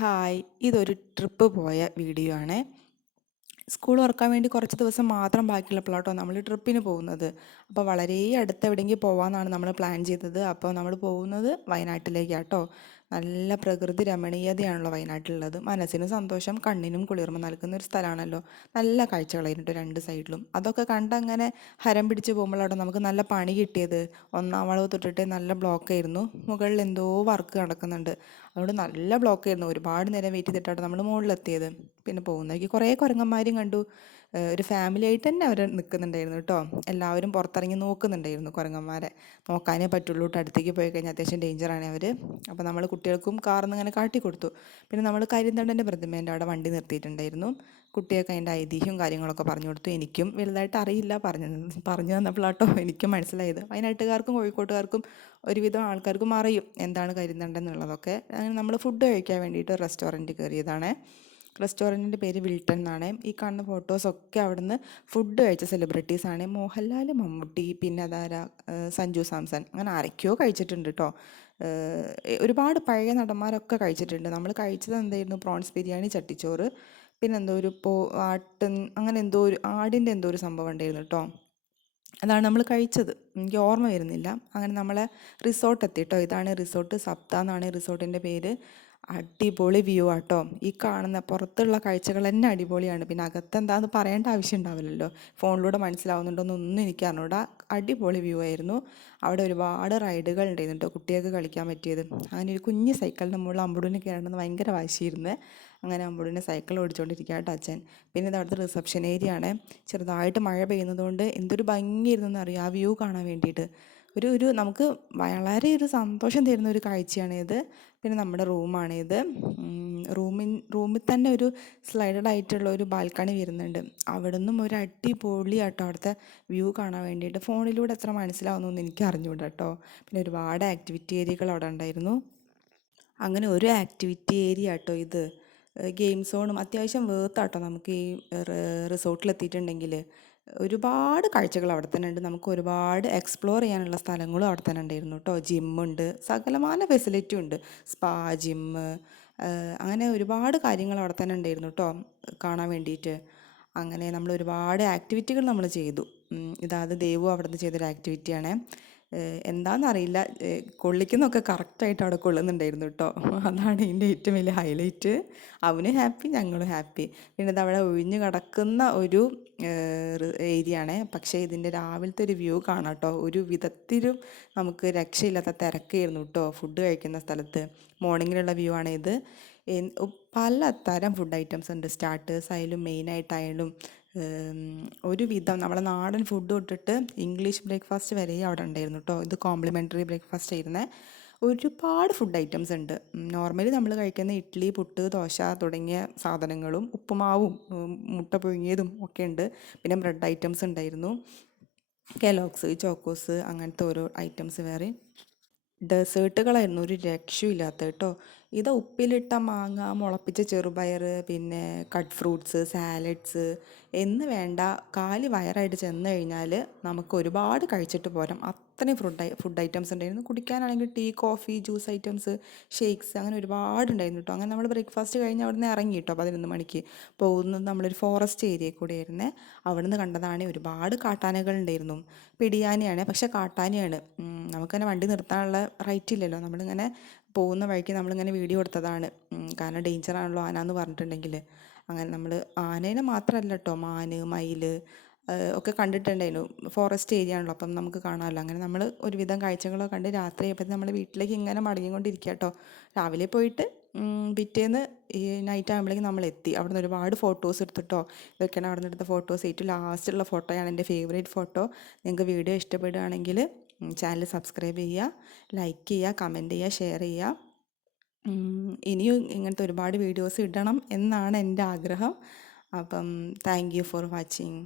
Hi, ഇതൊരു trip പോയ video ആണ്. സ്കൂൾ തുറക്കാൻ വേണ്ടി കുറച്ച് ദിവസം മാത്രം ബാക്കിയുള്ളപ്പോഴാട്ടോ നമ്മൾ ട്രിപ്പിന് പോകുന്നത്. അപ്പോൾ വളരെ അടുത്ത് എവിടെയെങ്കിലും പോകാമെന്നാണ് നമ്മൾ പ്ലാൻ ചെയ്തത്. അപ്പോൾ നമ്മൾ പോകുന്നത് വയനാട്ടിലേക്കാട്ടോ. നല്ല പ്രകൃതി രമണീയതയാണല്ലോ വയനാട്ടിലുള്ളത്. മനസ്സിന് സന്തോഷം, കണ്ണിനും കുളിർമ നൽകുന്ന ഒരു സ്ഥലമാണല്ലോ. നല്ല കാഴ്ചകളായിരുന്നു രണ്ട് സൈഡിലും. അതൊക്കെ കണ്ടങ്ങനെ ഹരം പിടിച്ച് പോകുമ്പോഴാണ് നമുക്ക് നല്ല പണി കിട്ടിയത്. ഒന്നാം വളവ് തൊട്ടിട്ട് നല്ല ബ്ലോക്കായിരുന്നു. മുകളിൽ എന്തോ വർക്ക് നടക്കുന്നുണ്ട്. അതുകൊണ്ട് നല്ല ബ്ലോക്കായിരുന്നു. ഒരുപാട് നേരം വെയിറ്റ് ചെയ്തിട്ടാണ് നമ്മൾ മുകളിലെത്തിയത്. പിന്നെ പോകുന്നവർക്ക് കുറേ കുരങ്ങന്മാരും കണ്ടു. ഒരു ഫാമിലി ആയിട്ട് തന്നെ അവർ നിൽക്കുന്നുണ്ടായിരുന്നു കേട്ടോ. എല്ലാവരും പുറത്തിറങ്ങി നോക്കുന്നുണ്ടായിരുന്നു കുരങ്ങന്മാരെ. നോക്കാനേ പറ്റുള്ളൂ കേട്ടോ. അടുത്തേക്ക് പോയി കഴിഞ്ഞാൽ അത്യാവശ്യം ഡേഞ്ചറാണ് അവർ. അപ്പോൾ നമ്മൾ കുട്ടികൾക്കും കാറിൽ നിന്ന് ഇങ്ങനെ കാട്ടിക്കൊടുത്തു. പിന്നെ നമ്മൾ കരിന്തണ്ടൻ്റെ പ്രതിമേൻ്റെ അവിടെ വണ്ടി നിർത്തിയിട്ടുണ്ടായിരുന്നു. കുട്ടികൾക്ക് അതിൻ്റെ ഐതിഹ്യവും കാര്യങ്ങളൊക്കെ പറഞ്ഞു കൊടുത്തു. എനിക്കും വലുതായിട്ട് അറിയില്ല, പറഞ്ഞു തന്നപ്പോഴാട്ടോ എനിക്കും മനസ്സിലായത്. വയനാട്ടുകാർക്കും കോഴിക്കോട്ടുകാർക്കും ഒരുവിധം ആൾക്കാർക്കും അറിയും എന്താണ് കരിന്തണ്ടൻ എന്നുള്ളതൊക്കെ. അങ്ങനെ നമ്മൾ ഫുഡ് കഴിക്കാൻ വേണ്ടിയിട്ട് റെസ്റ്റോറൻറ്റ് കയറിയതാണ്. റെസ്റ്റോറൻറ്റിൻ്റെ പേര് വിൽട്ടൺ എന്നാണ്. ഈ കാണുന്ന ഫോട്ടോസൊക്കെ അവിടുന്ന് ഫുഡ് കഴിച്ച സെലിബ്രിറ്റീസാണ്. മോഹൻലാൽ, മമ്മൂട്ടി, പിന്നെ അതാരാ സഞ്ജു സാംസൺ, അങ്ങനെ ആരൊക്കെയോ കഴിച്ചിട്ടുണ്ട് കേട്ടോ. ഒരുപാട് പഴയ നടന്മാരൊക്കെ കഴിച്ചിട്ടുണ്ട്. നമ്മൾ കഴിച്ചത് എന്തായിരുന്നു? പ്രോൺസ് ബിരിയാണി, ചട്ടിച്ചോറ്, പിന്നെ എന്തോ ഒരു ആട്ടിൻ അങ്ങനെ എന്തോ ഒരു ആടിൻ്റെ എന്തോ ഒരു സംഭവം ഉണ്ടായിരുന്നു കേട്ടോ. അതാണ് നമ്മൾ കഴിച്ചത്. എനിക്ക് ഓർമ്മ വരുന്നില്ല. അങ്ങനെ നമ്മളെ റിസോർട്ട് എത്തി കേട്ടോ. ഇതാണ് റിസോർട്ട്, സപ്ത എന്നാണ് റിസോർട്ടിൻ്റെ പേര്. അടിപൊളി വ്യൂ ആട്ടോ. ഈ കാണുന്ന പുറത്തുള്ള കാഴ്ചകൾ തന്നെ അടിപൊളിയാണ്. പിന്നെ അകത്തെന്താന്ന് പറയേണ്ട ആവശ്യം ഉണ്ടാവില്ലല്ലോ. ഫോണിലൂടെ മനസ്സിലാവുന്നുണ്ടോയെന്നൊന്നും എനിക്ക് അറിഞ്ഞൂടാ. അടിപൊളി വ്യൂ ആയിരുന്നു. അവിടെ ഒരുപാട് റൈഡുകൾ ഉണ്ടായിരുന്നു കേട്ടോ, കുട്ടികൾക്ക് കളിക്കാൻ പറ്റിയത്. അങ്ങനെ ഒരു കുഞ്ഞ് സൈക്കിളിൻ്റെ മുകളിൽ അമ്പുവിന് കയറണമെന്ന് ഭയങ്കര വാശിയിരുന്നേ. അങ്ങനെ അമ്പുവിനെ സൈക്കിൾ ഓടിച്ചുകൊണ്ടിരിക്കുക കേട്ടോ അച്ഛൻ. പിന്നെ ഇത് അവിടുത്തെ റിസപ്ഷൻ ഏരിയ ആണ്. ചെറുതായിട്ട് മഴ പെയ്യുന്നതുകൊണ്ട് എന്തൊരു ഭംഗിയായിരുന്നു എന്നറിയാം ആ വ്യൂ കാണാൻ വേണ്ടിയിട്ട്. ഒരു നമുക്ക് വളരെ ഒരു സന്തോഷം തരുന്ന ഒരു കാഴ്ചയാണിത്. പിന്നെ നമ്മുടെ റൂമാണിത്. റൂമിൽ തന്നെ ഒരു സ്ലൈഡഡ് ആയിട്ടുള്ള ഒരു ബാൽക്കണി വരുന്നുണ്ട്. അവിടെ നിന്നും ഒരു അടിപൊളിയാട്ടോ അവിടുത്തെ വ്യൂ കാണാൻ വേണ്ടിയിട്ട്. ഫോണിലൂടെ എത്ര മനസ്സിലാവുന്നൊന്നും എനിക്ക് അറിഞ്ഞുകൂടാ കേട്ടോ. പിന്നെ ഒരുപാട് ആക്ടിവിറ്റി ഏരിയകൾ അവിടെ ഉണ്ടായിരുന്നു. അങ്ങനെ ഒരു ആക്ടിവിറ്റി ഏരിയ കേട്ടോ ഇത്. ഗെയിം സോണും അത്യാവശ്യം വേർത്താട്ടോ നമുക്ക് ഈ റിസോർട്ടിലെത്തിയിട്ടുണ്ടെങ്കിൽ. ഒരുപാട് കാഴ്ചകൾ അവിടെ തന്നെ ഉണ്ട്. നമുക്ക് ഒരുപാട് എക്സ്പ്ലോർ ചെയ്യാനുള്ള സ്ഥലങ്ങളും അവിടെ തന്നെ ഉണ്ടായിരുന്നു കേട്ടോ. ജിമ്മുണ്ട്, സകലമാന ഫെസിലിറ്റി ഉണ്ട്. സ്പാ, ജിമ്മ്, അങ്ങനെ ഒരുപാട് കാര്യങ്ങൾ അവിടെ തന്നെ ഉണ്ടായിരുന്നു കേട്ടോ കാണാൻ വേണ്ടിയിട്ട്. അങ്ങനെ നമ്മൾ ഒരുപാട് ആക്ടിവിറ്റികൾ നമ്മൾ ചെയ്തു. ഇതാത് ദേവു അവിടെ നിന്ന് ചെയ്തൊരു ആക്ടിവിറ്റിയാണ്. എന്താണെന്നറിയില്ല, കൊള്ളിക്കുന്നൊക്കെ കറക്റ്റായിട്ട് അവിടെ കൊള്ളുന്നുണ്ടായിരുന്നു കേട്ടോ. അതാണ് ഇതിൻ്റെ ഏറ്റവും വലിയ ഹൈലൈറ്റ്. അവന് ഹാപ്പി, ഞങ്ങളും ഹാപ്പി. പിന്നെ ഇത് അവിടെ ഒഴിഞ്ഞു കിടക്കുന്ന ഒരു ഏരിയ ആണ്. പക്ഷേ ഇതിൻ്റെ രാവിലത്തെ ഒരു വ്യൂ കാണാം കേട്ടോ. ഒരു വിധത്തിലും നമുക്ക് രക്ഷയില്ലാത്ത തിരക്കായിരുന്നു കേട്ടോ ഫുഡ് കഴിക്കുന്ന സ്ഥലത്ത്. മോർണിംഗിലുള്ള വ്യൂ ആണ് ഇത്. പലതരം ഫുഡ് ഐറ്റംസ് ഉണ്ട്. സ്റ്റാർട്ടേഴ്സ് ആയാലും മെയിനായിട്ടായാലും ഒരുവിധം നമ്മളെ നാടൻ ഫുഡ് തൊട്ടിട്ട് ഇംഗ്ലീഷ് ബ്രേക്ക്ഫാസ്റ്റ് വരെ അവിടെ ഉണ്ടായിരുന്നു കേട്ടോ. ഇത് കോംപ്ലിമെൻ്ററി ബ്രേക്ക്ഫാസ്റ്റ് ആയിരുന്നേ. ഒരുപാട് ഫുഡ് ഐറ്റംസ് ഉണ്ട്. നോർമലി നമ്മൾ കഴിക്കുന്ന ഇഡ്ഡലി, പുട്ട്, ദോശ തുടങ്ങിയ സാധനങ്ങളും ഉപ്പുമാവും മുട്ട പുഴുങ്ങിയതും ഒക്കെ ഉണ്ട്. പിന്നെ ബ്രെഡ് ഐറ്റംസ് ഉണ്ടായിരുന്നു. കെലോഗ്സ്, ചോക്കോസ്, അങ്ങനത്തെ ഓരോ ഐറ്റംസ് വേറെ. ഡെസേർട്ടുകളായിരുന്നു ഒരു രക്ഷയില്ലാത്ത കേട്ടോ. ഇത് ഉപ്പിലിട്ട മാങ്ങ, മുളപ്പിച്ച ചെറുപയർ, പിന്നെ കട്ട് ഫ്രൂട്ട്സ്, സാലഡ്സ് എന്ന് വേണ്ട കാലി വയറായിട്ട് ചെന്ന് കഴിഞ്ഞാൽ നമുക്ക് ഒരുപാട് കഴിച്ചിട്ട് പോരാം. അത്രയും ഫുഡ് ഐറ്റംസ് ഉണ്ടായിരുന്നു. കുടിക്കാനാണെങ്കിൽ tea, coffee, juice items, shakes, അങ്ങനെ ഒരുപാടുണ്ടായിരുന്നു കേട്ടോ. അങ്ങനെ നമ്മൾ ബ്രേക്ക്ഫാസ്റ്റ് കഴിഞ്ഞ് അവിടെ നിന്ന് ഇറങ്ങി കേട്ടോ. 11 മണിക്ക് പോകുന്നത് നമ്മളൊരു ഫോറസ്റ്റ് ഏരിയയിൽ കൂടെ ആയിരുന്നേ. അവിടെ നിന്ന് കണ്ടതാണ് ഒരുപാട് കാട്ടാനകൾ ഉണ്ടായിരുന്നു. പിടിയാനയാണ്, പക്ഷെ കാട്ടാനയാണ്. നമുക്കങ്ങനെ വണ്ടി നിർത്താനുള്ള റൈറ്റ് ഇല്ലല്ലോ. നമ്മളിങ്ങനെ പോകുന്ന വഴിക്ക് നമ്മളിങ്ങനെ വീഡിയോ എടുത്തതാണ്. കാരണം ഡേഞ്ചറാണല്ലോ ആന എന്ന് പറഞ്ഞിട്ടുണ്ടെങ്കിൽ. അങ്ങനെ നമ്മൾ ആനേനെ മാത്രമല്ല കേട്ടോ, മാന്, മയിൽ ഒക്കെ കണ്ടിട്ടുണ്ടായിരുന്നു. ഫോറസ്റ്റ് ഏരിയ ആണല്ലോ, അപ്പം നമുക്ക് കാണാമല്ലോ. അങ്ങനെ നമ്മൾ ഒരുവിധം കാഴ്ചകളൊക്കെ കണ്ട് രാത്രി ആയപ്പോൾ നമ്മൾ വീട്ടിലേക്ക് ഇങ്ങനെ മടങ്ങിക്കൊണ്ടിരിക്കുക കേട്ടോ. രാവിലെ പോയിട്ട് പിറ്റേന്ന് ഈ നൈറ്റ് ആകുമ്പോഴേക്കും നമ്മൾ എത്തി. അവിടെ നിന്ന് ഒരുപാട് ഫോട്ടോസ് എടുത്തിട്ടോ. ഇതൊക്കെയാണ് അവിടെ നിന്ന് എടുത്ത ഫോട്ടോസ്. ഏറ്റവും ലാസ്റ്റുള്ള ഫോട്ടോയാണ് എൻ്റെ ഫേവറേറ്റ് ഫോട്ടോ. നിങ്ങൾക്ക് വീഡിയോ ഇഷ്ടപ്പെടുകയാണെങ്കിൽ ചാനൽ സബ്സ്ക്രൈബ് ചെയ്യുക, ലൈക്ക് ചെയ്യുക, കമൻറ്റ് ചെയ്യുക, ഷെയർ ചെയ്യുക. ഇനിയും ഇങ്ങനത്തെ ഒരുപാട് വീഡിയോസ് ഇടണം എന്നാണ് എൻ്റെ ആഗ്രഹം. അപ്പം താങ്ക് യു ഫോർ വാച്ചിങ്.